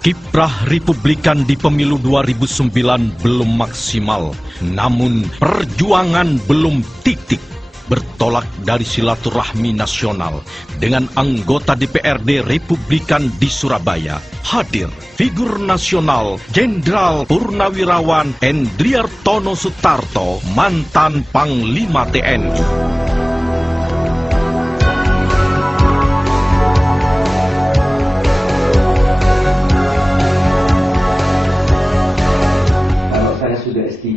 Kiprah Republikan di pemilu 2009 belum maksimal, namun perjuangan belum titik. Bertolak dari silaturahmi nasional dengan anggota DPRD Republikan di Surabaya, hadir figur nasional Jenderal Purnawirawan Endriartono Sutarto, mantan Panglima TNI. Sudah S3,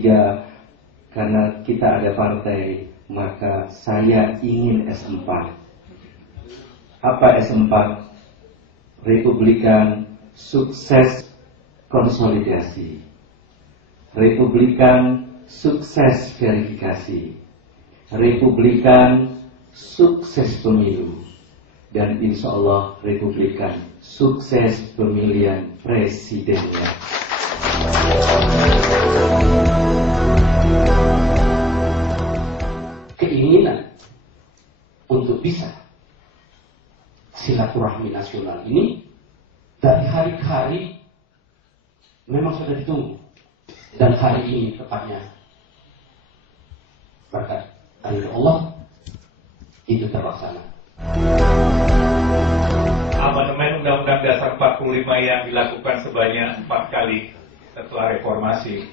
karena kita ada partai, maka saya ingin S4. Apa S4? Republikan sukses konsolidasi, Republikan sukses verifikasi, Republikan sukses pemilu, dan insya Allah Republikan sukses pemilihan presidennya. Keinginan untuk bisa silaturahmi nasional ini dari hari ke hari memang sudah ditunggu, dan hari ini tepatnya berkat Allah itu terlaksana. Amandemen Undang-Undang Dasar 45 yang dilakukan sebanyak 4 kali setelah reformasi,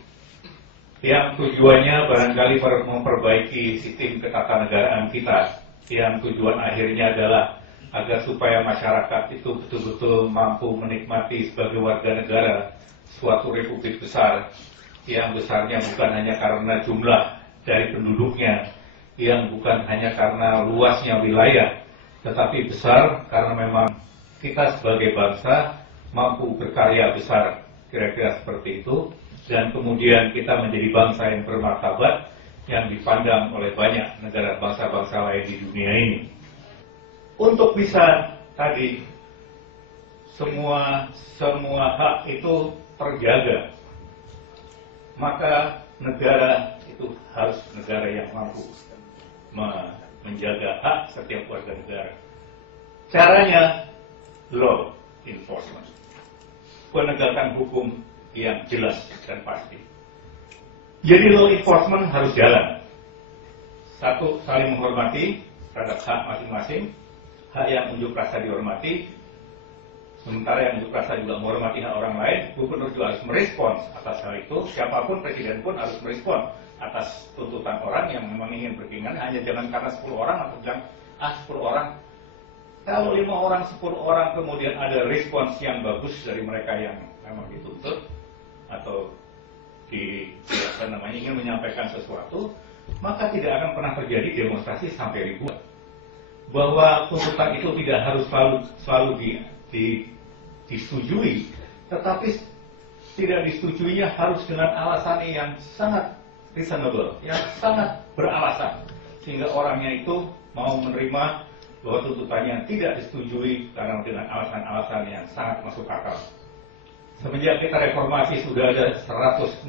yang tujuannya barangkali memperbaiki sistem ketatanegaraan kita, yang tujuan akhirnya adalah agar supaya masyarakat itu betul-betul mampu menikmati sebagai warga negara suatu republik besar, yang besarnya bukan hanya karena jumlah dari penduduknya, yang bukan hanya karena luasnya wilayah, tetapi besar karena memang kita sebagai bangsa mampu berkarya besar, kira-kira seperti itu. Dan kemudian kita menjadi bangsa yang bermartabat, yang dipandang oleh banyak negara bangsa-bangsa lain di dunia ini. Untuk bisa tadi semua hak itu terjaga, maka negara itu harus negara yang mampu menjaga hak setiap warga negara. Caranya law enforcement, penegakan hukum yang jelas dan pasti. Jadi law enforcement harus jalan. Satu, saling menghormati terhadap hak masing-masing. Hak yang unjuk rasa dihormati, sementara yang unjuk rasa juga menghormati hak orang lain. Gubernur juga harus merespons atas hal itu. Siapapun, presiden pun harus merespons atas tuntutan orang yang memang ingin berkeinginan. Hanya jangan karena 10 orang atau jangan 10 orang. Kalau 5 orang, 10 orang kemudian ada respons yang bagus dari mereka yang memang dituntut atau ingin menyampaikan sesuatu, maka tidak akan pernah terjadi demonstrasi sampai ribuan. Bahwa tuntutan itu tidak harus selalu disetujui, tetapi tidak disetujuinya harus dengan alasan yang sangat reasonable, yang sangat beralasan, sehingga orangnya itu mau menerima bahwa tuntutannya tidak disetujui karena dengan alasan-alasan yang sangat masuk akal. Semenjak kita reformasi sudah ada 167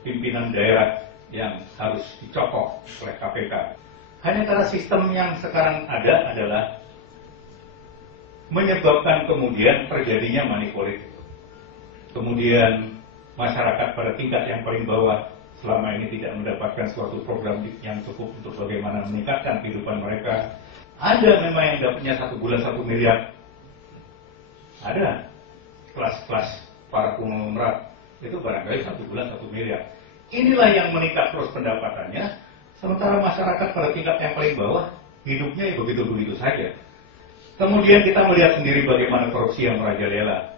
pimpinan daerah yang harus dicopot oleh KPK. Hanya karena sistem yang sekarang ada adalah menyebabkan kemudian terjadinya money politik. Kemudian masyarakat pada tingkat yang paling bawah selama ini tidak mendapatkan suatu program yang cukup untuk bagaimana meningkatkan kehidupan mereka. Ada memang yang dapatnya 1 bulan 1 miliar. Ada kelas-kelas para konglomerat itu barangkali 1 bulan 1 miliar. Inilah yang meningkat terus pendapatannya, sementara masyarakat pada tingkat yang paling bawah hidupnya ya begitu-begitu saja. Kemudian kita melihat sendiri bagaimana korupsi yang merajalela.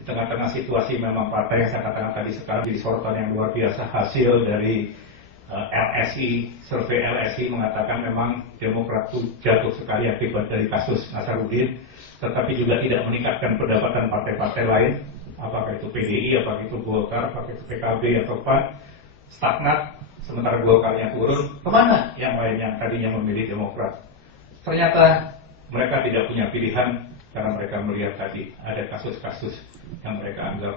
Di tengah-tengah situasi memang partai yang saya katakan tadi sekarang jadi sorotan yang luar biasa. Hasil dari LSI, survei LSI mengatakan memang Demokrat itu jatuh sekali akibat dari kasus Nasaruddin, tetapi juga tidak meningkatkan pendapatan partai-partai lain, apakah itu PDI, apakah itu Golkar, apakah itu PKB atau PAN, stagnat, sementara Golkarnya turun. Kemana yang lain yang tadinya memilih Demokrat? Ternyata mereka tidak punya pilihan karena mereka melihat tadi ada kasus-kasus yang mereka anggap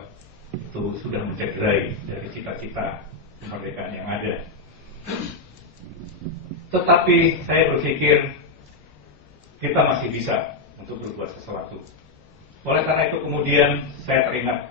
itu sudah mencederai dari cita-cita kemerdekaan yang ada. Tetapi saya berpikir kita masih bisa untuk berbuat sesuatu. Oleh karena itu kemudian saya teringat